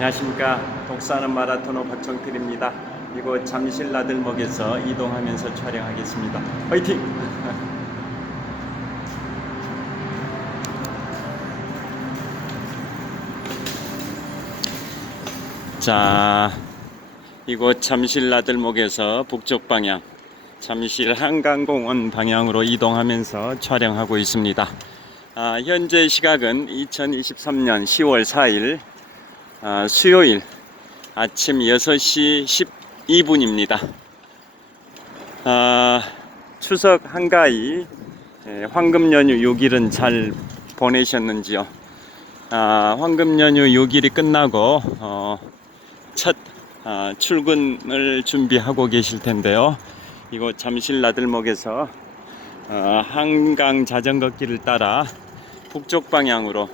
안녕하십니까. 독사하는 마라토너 박정필입니다. 이곳 잠실 나들목에서 이동하면서 촬영하겠습니다. 화이팅! 자, 이곳 잠실 나들목에서 북쪽 방향 잠실 한강공원 방향으로 이동하면서 촬영하고 있습니다. 현재 시각은 2023년 10월 4일 수요일 아침 6시 12분입니다. 추석 한가위 황금 연휴 6일은 잘 보내셨는지요? 황금 연휴 6일이 끝나고 첫 출근을 준비하고 계실 텐데요. 이곳 잠실 나들목에서 한강 자전거 길을 따라 북쪽 방향으로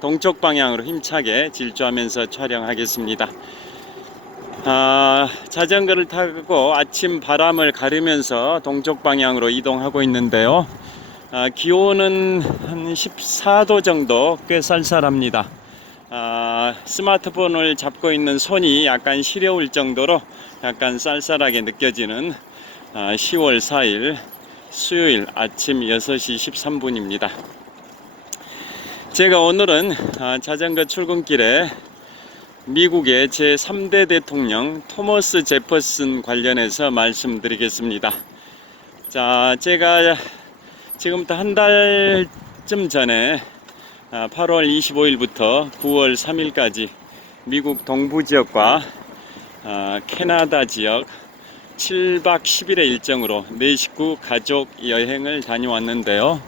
동쪽 방향으로 힘차게 질주하면서 촬영하겠습니다. 자전거를 타고 아침 바람을 가르면서 동쪽 방향으로 이동하고 있는데요. 기온은 한 14도 정도, 꽤 쌀쌀합니다. 스마트폰을 잡고 있는 손이 약간 시려울 정도로 약간 쌀쌀하게 느껴지는 10월 4일 수요일 아침 6시 13분입니다. 제가 오늘은 자전거 출근길에 미국의 제3대 대통령 토머스 제퍼슨 관련해서 말씀드리겠습니다. 자, 제가 지금부터 한 달쯤 전에 8월 25일부터 9월 3일까지 미국 동부 지역과 캐나다 지역 7박 10일의 일정으로 내 식구 가족 여행을 다녀왔는데요.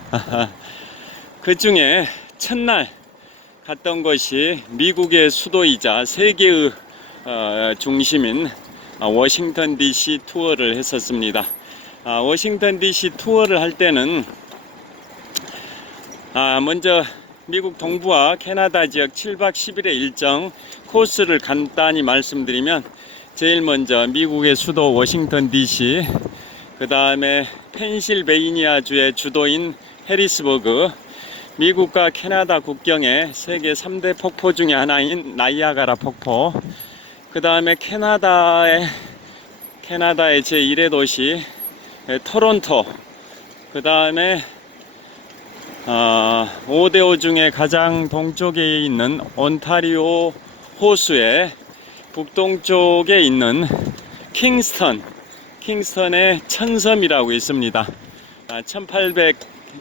그 중에 첫날 갔던 것이 미국의 수도이자 세계의 중심인 워싱턴 DC 투어를 했었습니다. 워싱턴 DC 투어를 할 때는 먼저 미국 동부와 캐나다 지역 7박 10일의 일정 코스를 간단히 말씀드리면, 제일 먼저 미국의 수도 워싱턴 DC, 그 다음에 펜실베이니아주의 주도인 해리스버그, 미국과 캐나다 국경의 세계 3대 폭포 중에 하나인 나이아가라 폭포, 그 다음에 캐나다의 제1의 도시 토론토, 그 다음에 5대5 중에 가장 동쪽에 있는 온타리오 호수의 북동쪽에 있는 킹스턴의 천섬이라고 있습니다.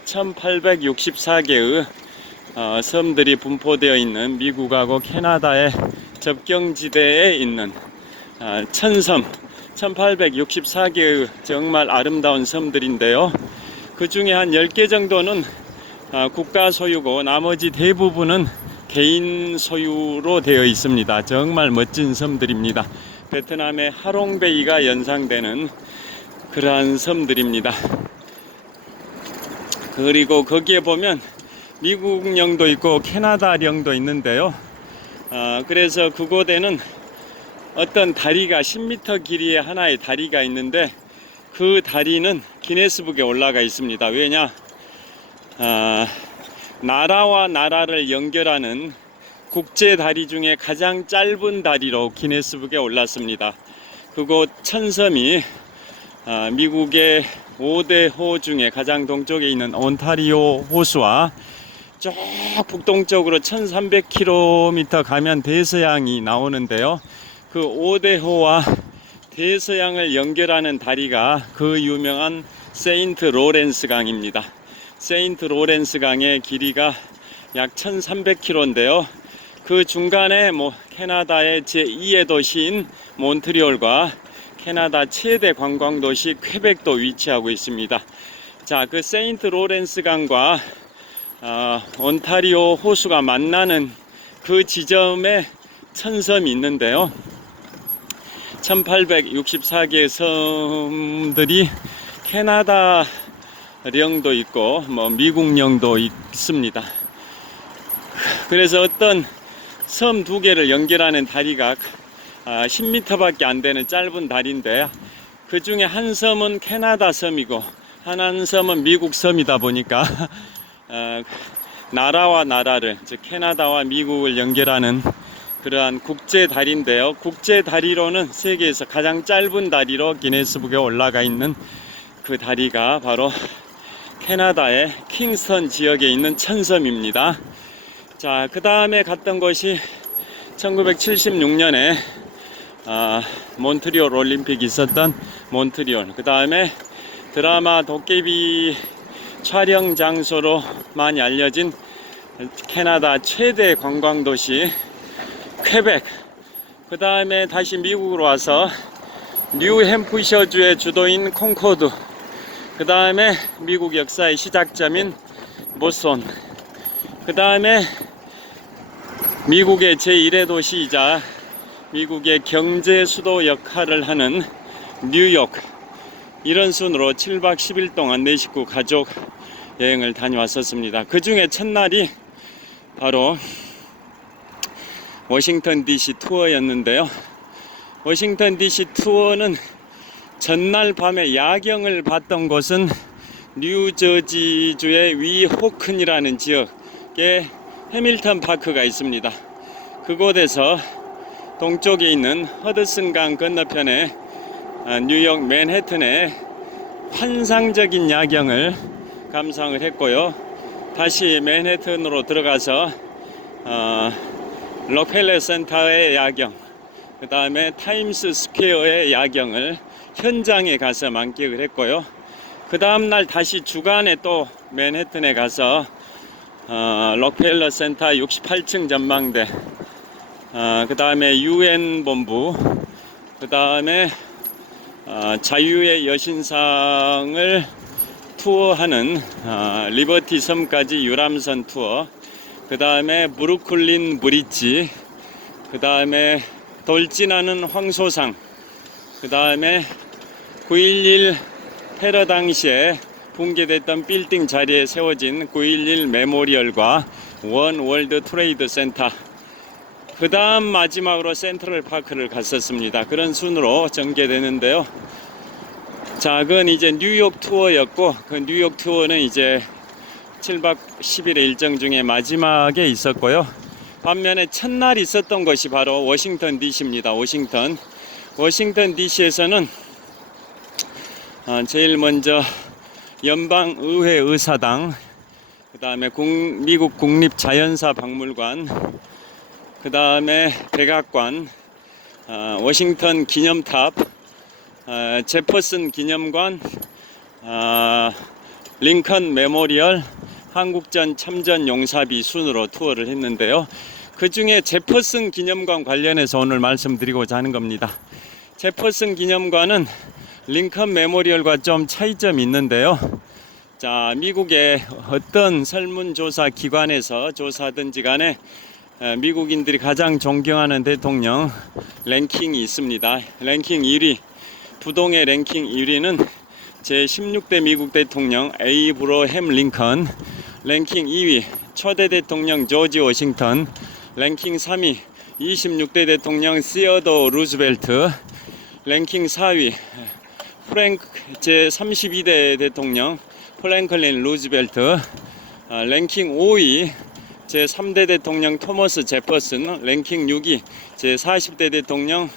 1864개의 섬들이 분포되어 있는 미국하고 캐나다의 접경지대에 있는 천섬, 1864개의 정말 아름다운 섬들인데요. 그 중에 한 10개 정도는 국가 소유고 나머지 대부분은 개인 소유로 되어 있습니다. 정말 멋진 섬들입니다. 베트남의 하롱베이가 연상되는 그러한 섬들입니다. 그리고 거기에 보면 미국령도 있고 캐나다령도 있는데요. 그래서 그곳에는 어떤 다리가 10m 길이의 하나의 다리가 있는데, 그 다리는 기네스북에 올라가 있습니다. 왜냐? 나라와 나라를 연결하는 국제 다리 중에 가장 짧은 다리로 기네스북에 올랐습니다. 그곳 천섬이 미국의 5대호 중에 가장 동쪽에 있는 온타리오 호수와 쭉 북동쪽으로 1300km 가면 대서양이 나오는데요. 그 5대호와 대서양을 연결하는 다리가 그 유명한 세인트 로렌스 강입니다. 세인트 로렌스 강의 길이가 약 1300km인데요. 그 중간에 캐나다의 제2의 도시인 몬트리올과 캐나다 최대 관광도시 퀘벡도 위치하고 있습니다. 자, 그 세인트 로렌스 강과 온타리오 호수가 만나는 그 지점에 천섬이 있는데요. 1864개의 섬들이 캐나다령도 있고 미국령도 있습니다. 그래서 어떤 섬 두 개를 연결하는 다리가 10m밖에 안 되는 짧은 다리인데, 그 중에 한 섬은 캐나다 섬이고 한 섬은 미국 섬이다 보니까 나라와 나라를, 즉 캐나다와 미국을 연결하는 그러한 국제 다리인데요. 국제 다리로는 세계에서 가장 짧은 다리로 기네스북에 올라가 있는 그 다리가 바로 캐나다의 킹스턴 지역에 있는 천섬입니다. 자, 그 다음에 갔던 곳이 1976년에 몬트리올 올림픽이 있었던 몬트리올. 그 다음에 드라마 도깨비 촬영 장소로 많이 알려진 캐나다 최대 관광도시 퀘벡. 그 다음에 다시 미국으로 와서 뉴햄프셔주의 주도인 콩코드. 그 다음에 미국 역사의 시작점인 보스턴. 그 다음에 미국의 제1의 도시이자 미국의 경제 수도 역할을 하는 뉴욕. 이런 순으로 7박 10일 동안 내 식구 가족 여행을 다녀왔었습니다. 그 중에 첫날이 바로 워싱턴 DC 투어였는데요. 워싱턴 DC 투어는 전날 밤에 야경을 봤던 곳은 뉴저지주의 위호큰이라는 지역에 해밀턴 파크가 있습니다. 그곳에서 동쪽에 있는 허드슨강 건너편에 뉴욕 맨해튼의 환상적인 야경을 감상을 했고요. 다시 맨해튼으로 들어가서 록펠러 센터의 야경, 그 다음에 타임스 스퀘어의 야경을 현장에 가서 만끽을 했고요. 그 다음날 다시 주간에 또 맨해튼에 가서 록펠러 센터 68층 전망대, 그 다음에 UN 본부, 그 다음에 자유의 여신상을 투어하는 리버티 섬까지 유람선 투어, 그 다음에 브루클린 브릿지, 그 다음에 돌진하는 황소상, 그 다음에 9.11 테러 당시에 붕괴됐던 빌딩 자리에 세워진 9.11 메모리얼과 원 월드 트레이드 센터, 그 다음 마지막으로 센트럴 파크를 갔었습니다. 그런 순으로 전개되는데요. 자, 그건 이제 뉴욕 투어였고, 그 뉴욕 투어는 이제 7박 10일의 일정 중에 마지막에 있었고요. 반면에 첫날 있었던 것이 바로 워싱턴 DC입니다. 워싱턴 DC에서는 제일 먼저 연방의회 의사당, 그 다음에 미국 국립자연사박물관, 그 다음에 백악관, 워싱턴 기념탑, 제퍼슨 기념관, 링컨 메모리얼, 한국전 참전 용사비 순으로 투어를 했는데요. 그 중에 제퍼슨 기념관 관련해서 오늘 말씀드리고자 하는 겁니다. 제퍼슨 기념관은 링컨 메모리얼과 좀 차이점이 있는데요. 자, 미국의 어떤 설문조사 기관에서 조사하든지 간에 미국인들이 가장 존경하는 대통령 랭킹이 있습니다. 랭킹 1위, 부동의 랭킹 1위는 제16대 미국 대통령 에이브러햄 링컨, 랭킹 2위 초대 대통령 조지 워싱턴, 랭킹 3위 26대 대통령 시어도 루즈벨트, 랭킹 4위 제32대 대통령 프랭클린 루즈벨트, 랭킹 5위 제3대 대통령 토머스 제퍼슨, 랭킹 6위 제40대 대통령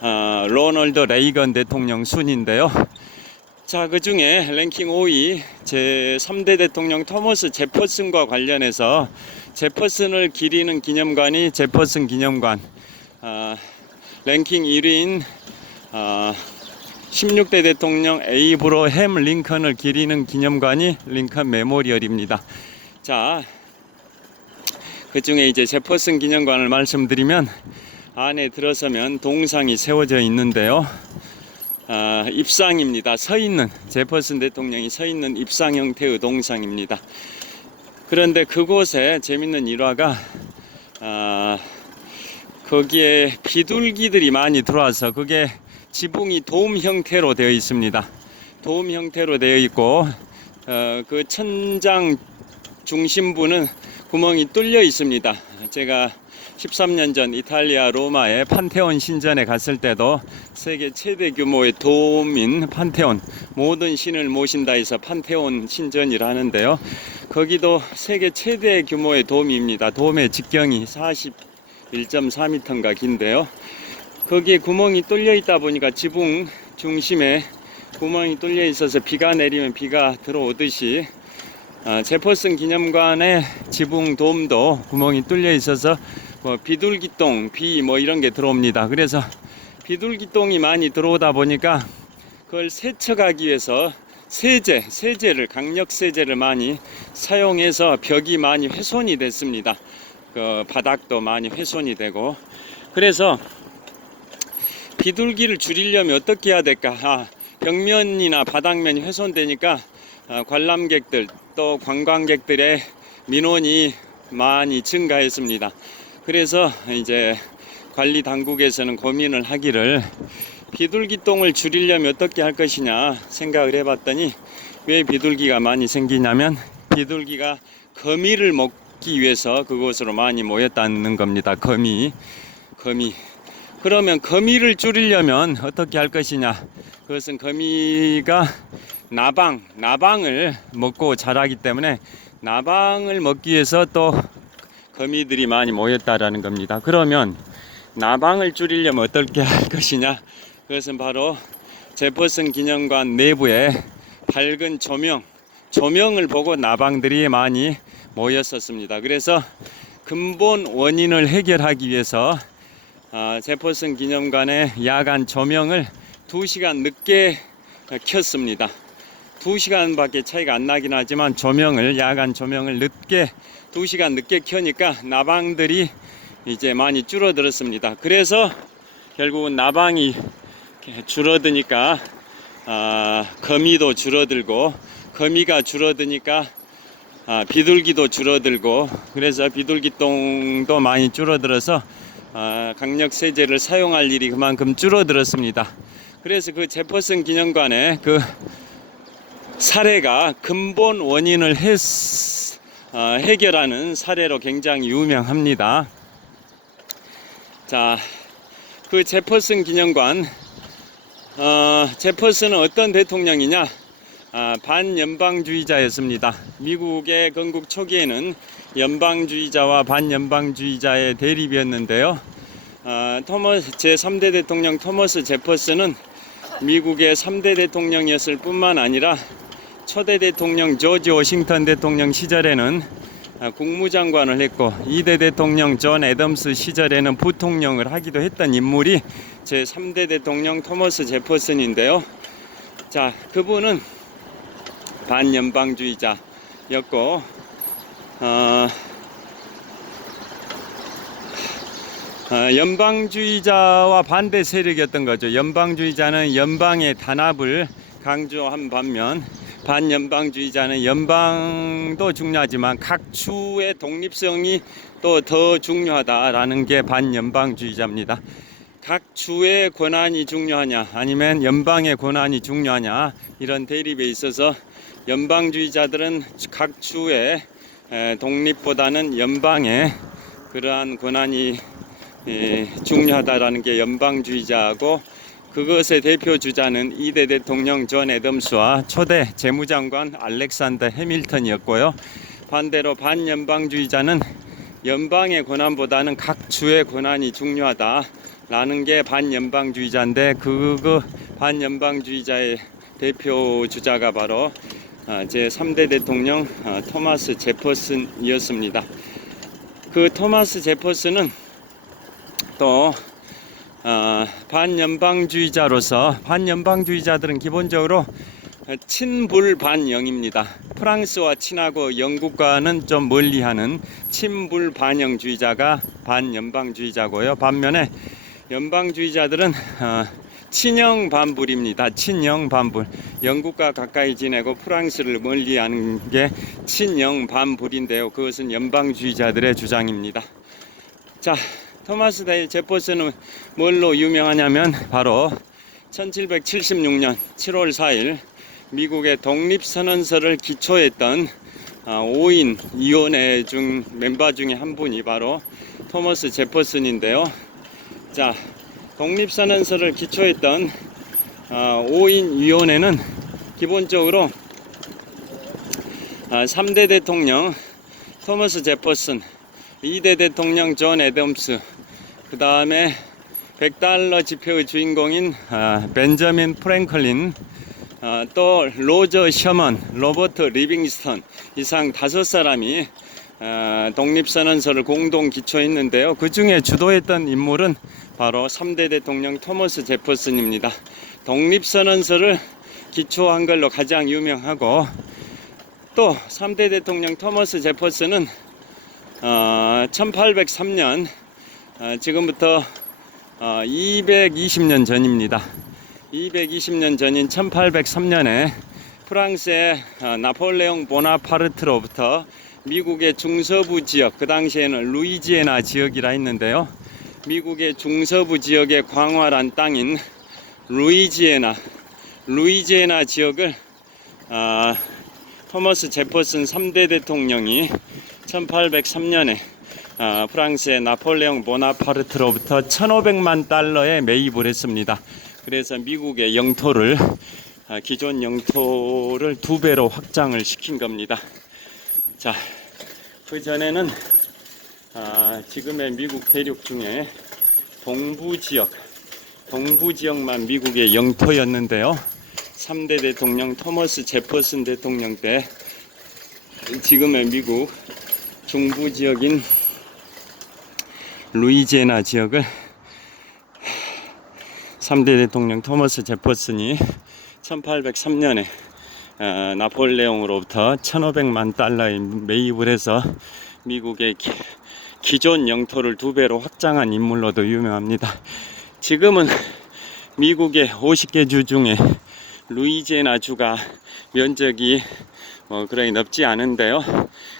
로널드 레이건 대통령 순인데요. 자, 그 중에 랭킹 5위 제3대 대통령 토머스 제퍼슨과 관련해서 제퍼슨을 기리는 기념관이 제퍼슨 기념관, 랭킹 1위인 16대 대통령 에이브러햄 링컨을 기리는 기념관이 링컨 메모리얼입니다. 자, 그 중에 이제 제퍼슨 기념관을 말씀드리면 안에 들어서면 동상이 세워져 있는데요. 입상입니다. 서 있는, 제퍼슨 대통령이 서 있는 입상 형태의 동상입니다. 그런데 그곳에 재밌는 일화가 거기에 비둘기들이 많이 들어와서 그게 지붕이 돔 형태로 되어 있습니다. 돔 형태로 되어 있고 그 천장 중심부는 구멍이 뚫려 있습니다. 제가 13년 전 이탈리아 로마의 판테온 신전에 갔을 때도 세계 최대 규모의 돔인 판테온, 모든 신을 모신다 해서 판테온 신전이라 하는데요. 거기도 세계 최대 규모의 돔입니다. 돔의 직경이 1.4m인가 긴데요. 거기에 구멍이 뚫려 있다 보니까 지붕 중심에 구멍이 뚫려 있어서 비가 내리면 비가 들어오듯이 제퍼슨 기념관의 지붕 돔도 구멍이 뚫려 있어서 뭐 비둘기똥, 비 뭐 이런 게 들어옵니다. 그래서 비둘기똥이 많이 들어오다 보니까 그걸 세척하기 위해서 세제를 강력 세제를 많이 사용해서 벽이 많이 훼손이 됐습니다. 그 바닥도 많이 훼손이 되고, 그래서 비둘기를 줄이려면 어떻게 해야 될까? 벽면이나 바닥면이 훼손되니까 관람객들 또 관광객들의 민원이 많이 증가했습니다. 그래서 이제 관리 당국에서는 고민을 하기를 비둘기똥을 줄이려면 어떻게 할 것이냐 생각을 해봤더니, 왜 비둘기가 많이 생기냐면 비둘기가 거미를 먹기 위해서 그곳으로 많이 모였다는 겁니다. 거미. 그러면 거미를 줄이려면 어떻게 할 것이냐? 그것은 거미가 나방을 먹고 자라기 때문에 나방을 먹기 위해서 또 거미들이 많이 모였다라는 겁니다. 그러면 나방을 줄이려면 어떻게 할 것이냐? 그것은 바로 제퍼슨 기념관 내부에 밝은 조명을 보고 나방들이 많이 모였었습니다. 그래서 근본 원인을 해결하기 위해서 제퍼슨 기념관의 야간 조명을 2시간 늦게 켰습니다. 2시간밖에 차이가 안 나긴 하지만 야간 조명을 2시간 늦게 켜니까 나방들이 이제 많이 줄어들었습니다. 그래서 결국은 나방이 줄어드니까 거미도 줄어들고, 거미가 줄어드니까 비둘기도 줄어들고, 그래서 비둘기똥도 많이 줄어들어서 강력 세제를 사용할 일이 그만큼 줄어들었습니다. 그래서 그 제퍼슨 기념관의 그 사례가 근본 원인을 해결하는 사례로 굉장히 유명합니다. 자, 그 제퍼슨 기념관, 제퍼슨은 어떤 대통령이냐? 반연방주의자였습니다. 미국의 건국 초기에는 연방주의자와 반연방주의자의 대립이었는데요. 제3대 대통령 토머스 제퍼슨은 미국의 3대 대통령이었을 뿐만 아니라 초대 대통령 조지 워싱턴 대통령 시절에는 국무장관을 했고, 2대 대통령 존 애덤스 시절에는 부통령을 하기도 했던 인물이 제3대 대통령 토머스 제퍼슨인데요. 자, 그분은 반연방주의자였고, 연방주의자와 반대 세력이었던 거죠. 연방주의자는 연방의 단합을 강조한 반면, 반연방주의자는 연방도 중요하지만 각 주의 독립성이 또 더 중요하다라는 게 반연방주의자입니다. 각 주의 권한이 중요하냐 아니면 연방의 권한이 중요하냐, 이런 대립에 있어서 연방주의자들은 각 주의 독립보다는 연방의 그러한 권한이 중요하다라는 게 연방주의자고, 그것의 대표 주자는 2대 대통령 존 애덤스와 초대 재무장관 알렉산더 해밀턴이었고요. 반대로 반연방주의자는 연방의 권한보다는 각 주의 권한이 중요하다라는 게 반연방주의자인데, 그 반연방주의자의 대표 주자가 바로 제3대 대통령 토마스 제퍼슨이었습니다. 그 토마스 제퍼슨은 또 반연방주의자로서, 반연방주의자들은 기본적으로 친불반영입니다. 프랑스와 친하고 영국과는 좀 멀리하는 친불반영주의자가 반연방주의자고요. 반면에 연방주의자들은 친영반불입니다. 친영반불. 영국과 가까이 지내고 프랑스를 멀리하는 게 친영반불인데요. 그것은 연방주의자들의 주장입니다. 자, 토마스 제퍼슨은 뭘로 유명하냐면 바로 1776년 7월 4일 미국의 독립선언서를 기초했던 5인 위원회 중 멤버 중에 한 분이 바로 토머스 제퍼슨인데요. 자, 독립선언서를 기초했던 5인 위원회는 기본적으로 3대 대통령 토머스 제퍼슨, 2대 대통령 존 애덤스, 그 다음에 $100 지폐의 주인공인 벤저민 프랭클린, 또 로저 셔먼, 로버트 리빙스턴, 이상 5사람이 독립선언서를 공동 기초했는데요. 그 중에 주도했던 인물은 바로 3대 대통령 토머스 제퍼슨입니다. 독립선언서를 기초한 걸로 가장 유명하고, 또 3대 대통령 토머스 제퍼슨은 1803년, 지금부터 220년 전입니다. 220년 전인 1803년에 프랑스의 나폴레옹 보나파르트로부터 미국의 중서부 지역, 그 당시에는 루이지애나 지역이라 했는데요. 미국의 중서부 지역의 광활한 땅인 루이지애나 지역을 토머스 제퍼슨 3대 대통령이 1803년에 프랑스의 나폴레옹 보나파르트로부터 $1,500만 매입을 했습니다. 그래서 미국의 영토를, 기존 영토를 2배로 확장을 시킨 겁니다. 자, 그 전에는 지금의 미국 대륙 중에 동부 지역만 미국의 영토였는데요. 3대 대통령 토머스 제퍼슨 대통령 때 지금의 미국 중부 지역인 루이지애나 지역을 3대 대통령 토머스 제퍼슨이 1803년에 나폴레옹으로부터 $1,500만 매입을 해서 미국의 기존 영토를 2배로 확장한 인물로도 유명합니다. 지금은 미국의 50개 주 중에 루이지애나 주가 면적이 그렇게 넓지 않은데요.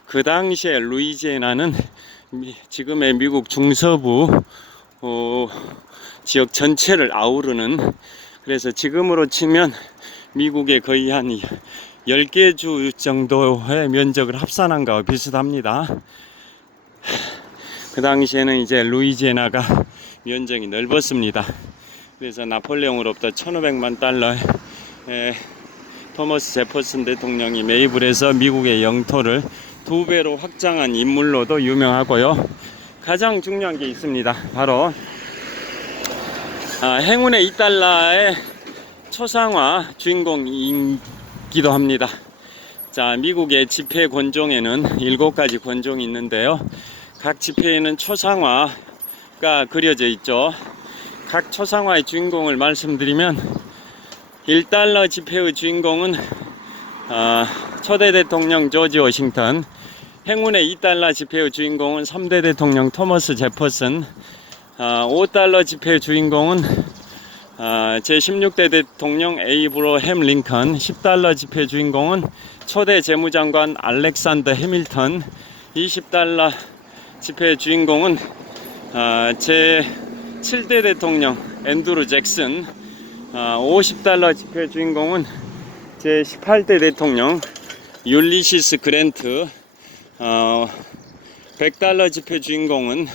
그 당시에 루이지애나는 지금의 미국 중서부 지역 전체를 아우르는, 그래서 지금으로 치면 미국의 거의 한 10개 주 정도의 면적을 합산한 것과 비슷합니다. 그 당시에는 이제 루이지애나가 면적이 넓었습니다. 그래서 나폴레옹으로부터 $1,500만 토머스 제퍼슨 대통령이 매입을 해서 미국의 영토를 2배로 확장한 인물로도 유명하고요. 가장 중요한 게 있습니다. 바로 행운의 $2의 초상화 주인공이기도 합니다. 자, 미국의 지폐 권종에는 7가지 권종이 있는데요. 각 지폐에는 초상화가 그려져 있죠. 각 초상화의 주인공을 말씀드리면, $1 지폐의 주인공은 초대 대통령 조지 워싱턴, 행운의 $2 지폐의 주인공은 3대 대통령 토머스 제퍼슨, $5 지폐의 주인공은 제16대 대통령 에이브러햄 링컨, $10 지폐 주인공은 초대 재무장관 알렉산더 해밀턴, $20 지폐 주인공은 제7대 대통령 앤드루 잭슨, $50 지폐 주인공은 제18대 대통령 율리시스 그랜트, $100 지폐 주인공은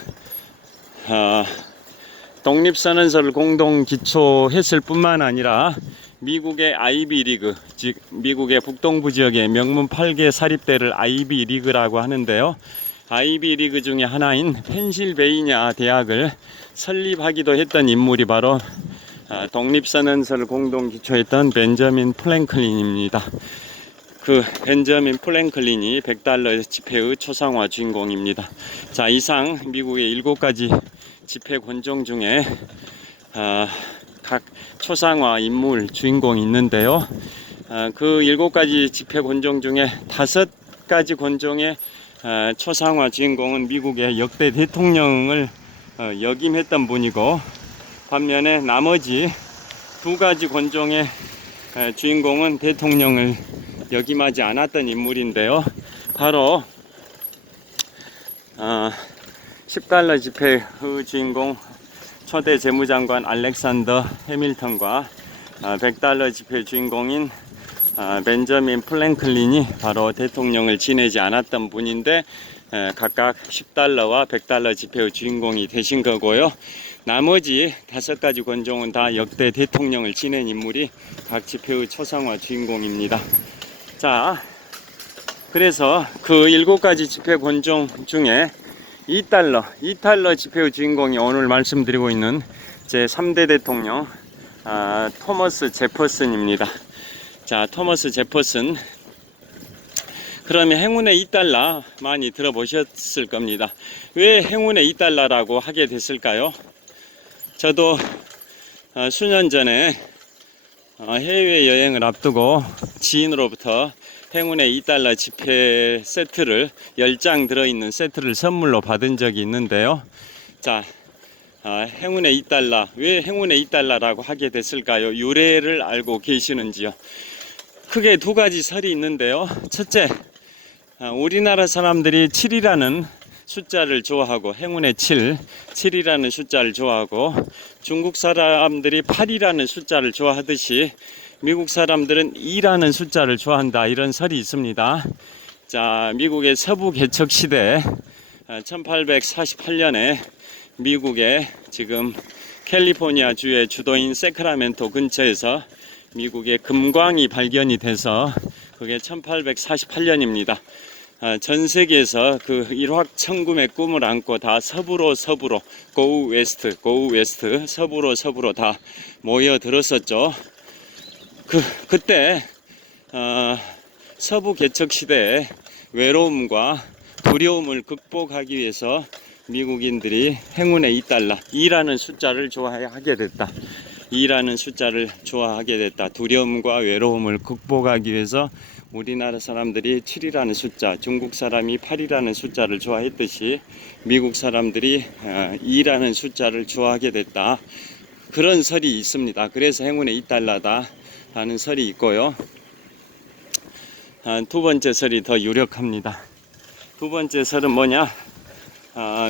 독립선언서를 공동 기초했을 뿐만 아니라 미국의 아이비리그, 즉 미국의 북동부 지역의 명문 8개 사립대를 아이비리그라고 하는데요. 아이비리그 중에 하나인 펜실베이니아 대학을 설립하기도 했던 인물이 바로 독립선언서를 공동 기초했던 벤저민 프랭클린입니다. 그 벤저민 프랭클린이 $100 지폐의 초상화 주인공입니다. 자, 이상 미국의 7가지 지폐 권종 중에 각 초상화 인물 주인공이 있는데요. 그 7가지 지폐 권종 중에 5가지 권종의 초상화 주인공은 미국의 역대 대통령을 역임했던 분이고, 반면에 나머지 2가지 권종의 주인공은 대통령을 역임하지 않았던 인물인데요. 바로 $10 지폐의 주인공 초대 재무장관 알렉산더 해밀턴과 $100 지폐 주인공인 벤저민 프랭클린이 바로 대통령을 지내지 않았던 분인데, 각각 $10와 $100 지폐의 주인공이 되신 거고요. 나머지 5가지 권종은 다 역대 대통령을 지낸 인물이 각 지폐의 초상화 주인공입니다. 자, 그래서 그 7가지 지폐 권종 중에 2달러 지폐의 주인공이 오늘 말씀드리고 있는 제 3대 대통령 토머스 제퍼슨입니다. 자, 토머스 제퍼슨. 그러면 행운의 2달러 많이 들어보셨을 겁니다. 왜 행운의 2달러라고 하게 됐을까요? 저도 수년 전에 해외여행을 앞두고 지인으로부터 행운의 2달러 지폐 세트를 10장 들어있는 세트를 선물로 받은 적이 있는데요. 자, 행운의 2달러, 왜 행운의 2달러라고 하게 됐을까요? 유래를 알고 계시는지요? 크게 두 가지 설이 있는데요. 첫째, 우리나라 사람들이 7이라는 숫자를 좋아하고 행운의 7이라는 숫자를 좋아하고, 중국 사람들이 8이라는 숫자를 좋아하듯이 미국 사람들은 2라는 숫자를 좋아한다, 이런 설이 있습니다. 자, 미국의 서부 개척 시대 1848년에 미국의 지금 캘리포니아 주의 주도인 세크라멘토 근처에서 미국의 금광이 발견이 돼서, 그게 1848년입니다. 전 세계에서 그 일확천금의 꿈을 안고 다 서부로 go west 서부로 다 모여들었었죠. 그때 서부 개척 시대의 외로움과 두려움을 극복하기 위해서 미국인들이 행운의 2달러, 2라는 숫자를 좋아하게 됐다. 2라는 숫자를 좋아하게 됐다. 두려움과 외로움을 극복하기 위해서 우리나라 사람들이 7이라는 숫자, 중국 사람이 8이라는 숫자를 좋아했듯이 미국 사람들이 2라는 숫자를 좋아하게 됐다. 그런 설이 있습니다. 그래서 행운의 2달러다 라는 설이 있고요. 두 번째 설이 더 유력합니다. 두 번째 설은 뭐냐?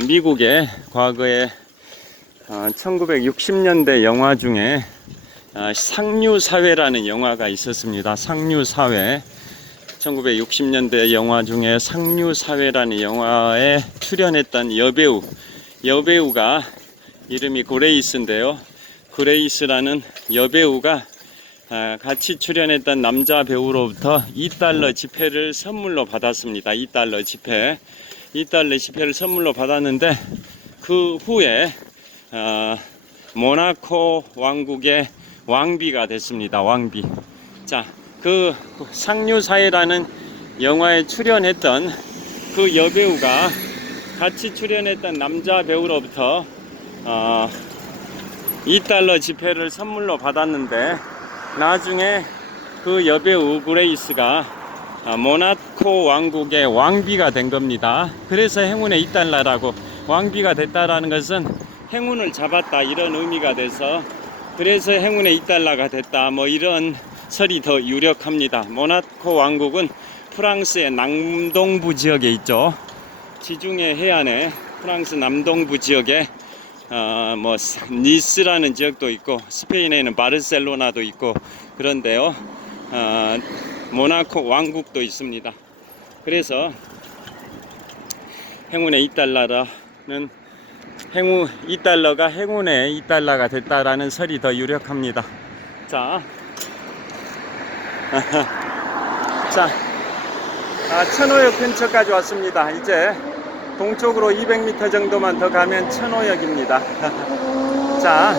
미국의 과거에 1960년대 영화 중에 상류사회라는 영화가 있었습니다. 상류사회. 1960년대 영화 중에 상류사회라는 영화에 출연했던 여배우가 이름이 그레이스인데요. 그레이스라는 여배우가 같이 출연했던 남자 배우로부터 2달러 지폐를 선물로 받았습니다. 2달러 지폐를 선물로 받았는데, 그 후에 모나코 왕국의 왕비가 됐습니다. 왕비. 자, 그 상류사회라는 영화에 출연했던 그 여배우가 같이 출연했던 남자 배우로부터 2달러 지폐를 선물로 받았는데, 나중에 그 여배우 그레이스가 모나코 왕국의 왕비가 된 겁니다. 그래서 행운의 2달러라고, 왕비가 됐다라는 것은 행운을 잡았다, 이런 의미가 돼서, 그래서 행운의 2달러가 됐다, 뭐 이런 설이 더 유력합니다. 모나코 왕국은 프랑스의 남동부 지역에 있죠. 지중해 해안에 프랑스 남동부 지역에 뭐 니스라는 지역도 있고, 스페인에는 바르셀로나도 있고 그런데요. 모나코 왕국도 있습니다. 그래서 행운의 2달러라는 2달러가 행운의 2달러가 됐다라는 설이 더 유력합니다. 자, 천호역 근처까지 왔습니다. 이제 동쪽으로 200m 정도만 더 가면 천호역입니다. 자,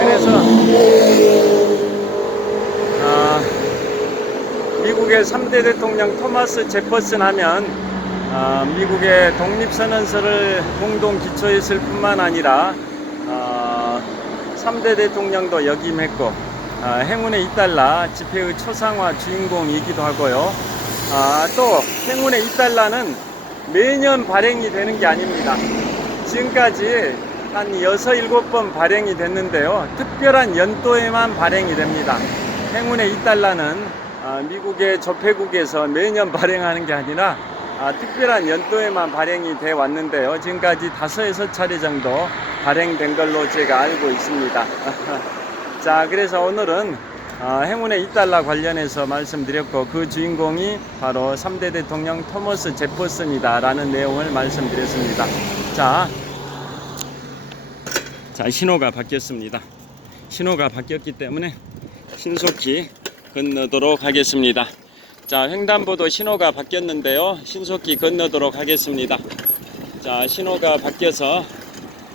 그래서 미국의 3대 대통령 토마스 제퍼슨 하면 미국의 독립선언서를 공동 기초했을 뿐만 아니라 3대 대통령도 역임했고, 행운의 2달러 지폐의 초상화 주인공이기도 하고요. 또 행운의 2달러는 매년 발행이 되는 게 아닙니다. 지금까지 한 6, 7번 발행이 됐는데요. 특별한 연도에만 발행이 됩니다. 행운의 2달러는 미국의 조폐국에서 매년 발행하는 게 아니라 특별한 연도에만 발행이 돼 왔는데요. 지금까지 5, 6차례 정도 발행된 걸로 제가 알고 있습니다. 자, 그래서 오늘은 행운의 2달러 관련해서 말씀드렸고, 그 주인공이 바로 3대 대통령 토머스 제퍼슨이다 라는 내용을 말씀드렸습니다. 자, 신호가 바뀌었습니다. 신호가 바뀌었기 때문에 신속히 건너도록 하겠습니다. 자, 횡단보도 신호가 바뀌었는데요. 신속히 건너도록 하겠습니다. 자, 신호가 바뀌어서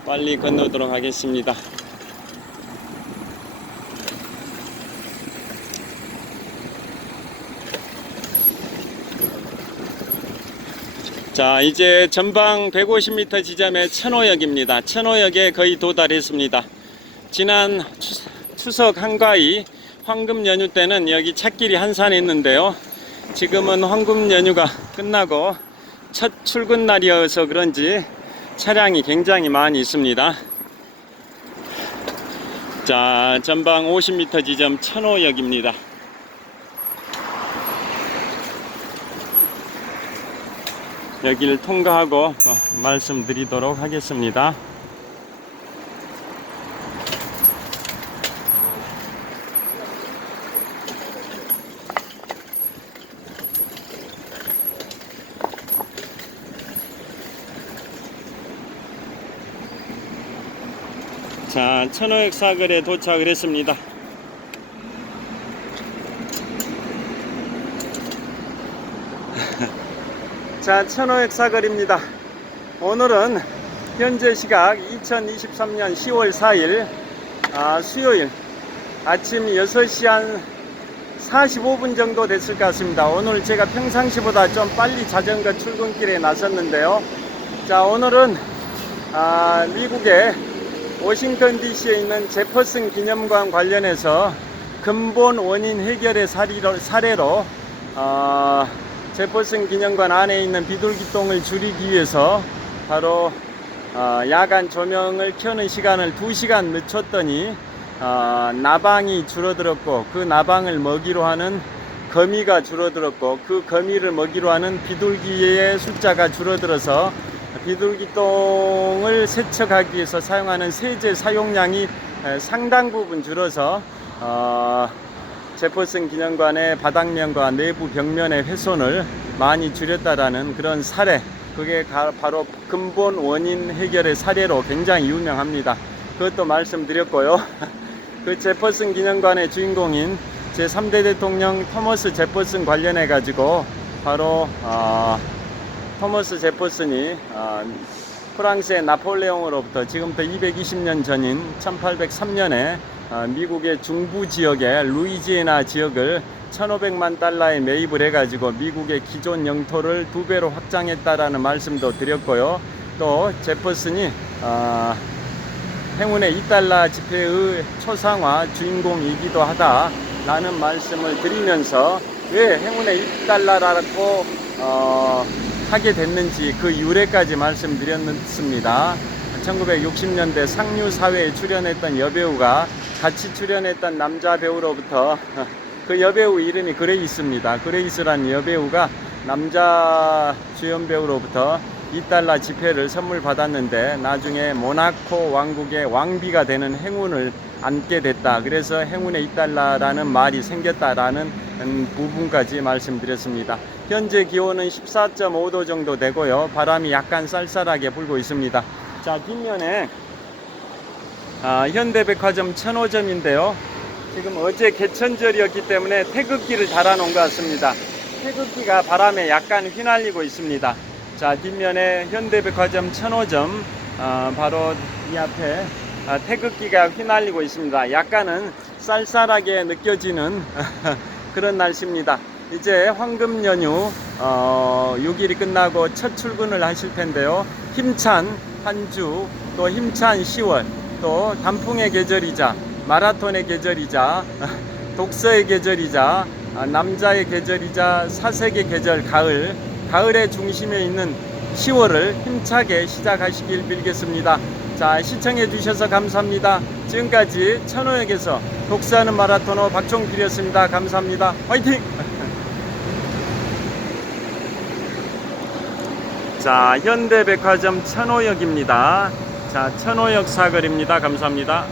빨리 건너도록 하겠습니다. 자, 이제 전방 150m 지점에 천호역입니다. 천호역에 거의 도달했습니다. 지난 추석 한가위 황금 연휴 때는 여기 찻길이 한산했는데요. 지금은 황금 연휴가 끝나고 첫 출근 날이어서 그런지 차량이 굉장히 많이 있습니다. 자, 전방 50m 지점 천호역입니다. 여기를 통과하고 말씀드리도록 하겠습니다. 자, 천호역 사거리에 도착을 했습니다. 자, 천호역 사거리입니다. 오늘은 현재 시각 2023년 10월 4일 수요일 아침 6시 한 45분 정도 됐을 것 같습니다. 오늘 제가 평상시보다 좀 빨리 자전거 출근길에 나섰는데요. 자, 오늘은 미국의 워싱턴 DC에 있는 제퍼슨 기념관 관련해서 근본 원인 해결의 사례로 제퍼슨 기념관 안에 있는 비둘기똥을 줄이기 위해서 바로 야간 조명을 켜는 시간을 2시간 늦췄더니 나방이 줄어들었고, 그 나방을 먹이로 하는 거미가 줄어들었고, 그 거미를 먹이로 하는 비둘기의 숫자가 줄어들어서 비둘기똥을 세척하기 위해서 사용하는 세제 사용량이 상당 부분 줄어서 제퍼슨 기념관의 바닥면과 내부 벽면의 훼손을 많이 줄였다라는 그런 사례, 그게 바로 근본 원인 해결의 사례로 굉장히 유명합니다. 그것도 말씀드렸고요. 그 제퍼슨 기념관의 주인공인 제3대 대통령 토머스 제퍼슨 관련해 가지고 바로 토머스 제퍼슨이 프랑스의 나폴레옹으로부터 지금부터 220년 전인 1803년에 미국의 중부 지역의 루이지애나 지역을 1,500만 달러에 매입을 해가지고 미국의 기존 영토를 2배로 확장했다라는 말씀도 드렸고요. 또 제퍼슨이 행운의 $2 지폐의 초상화 주인공이기도 하다라는 말씀을 드리면서 왜 행운의 $2라고 하게 됐는지 그 유래까지 말씀드렸습니다. 1960년대 상류사회에 출연했던 여배우가 같이 출연했던 남자 배우로부터 그 여배우 이름이 그레이스입니다. 그레이스라는 여배우가 남자 주연 배우로부터 $2 지폐를 선물 받았는데 나중에 모나코 왕국의 왕비가 되는 행운을 안게 됐다. 그래서 행운의 $2라는 말이 생겼다라는 부분까지 말씀드렸습니다. 현재 기온은 14.5도 정도 되고요. 바람이 약간 쌀쌀하게 불고 있습니다. 자, 뒷면에 현대백화점 천호점인데요. 지금 어제 개천절이었기 때문에 태극기를 달아놓은 것 같습니다. 태극기가 바람에 약간 휘날리고 있습니다. 자, 뒷면에 현대백화점 천호점 바로 이 앞에 태극기가 휘날리고 있습니다. 약간은 쌀쌀하게 느껴지는 그런 날씨입니다. 이제 황금 연휴 6일이 끝나고 첫 출근을 하실 텐데요. 힘찬 한 주, 또 힘찬 10월, 또 단풍의 계절이자 마라톤의 계절이자 독서의 계절이자 남자의 계절이자 사색의 계절 가을의 중심에 있는 10월을 힘차게 시작하시길 빌겠습니다. 자, 시청해 주셔서 감사합니다. 지금까지 천호역에서 독서하는 마라토너 박종필이었습니다. 감사합니다. 화이팅! 자, 현대백화점 천호역입니다. 자, 천호역 사거리입니다. 감사합니다.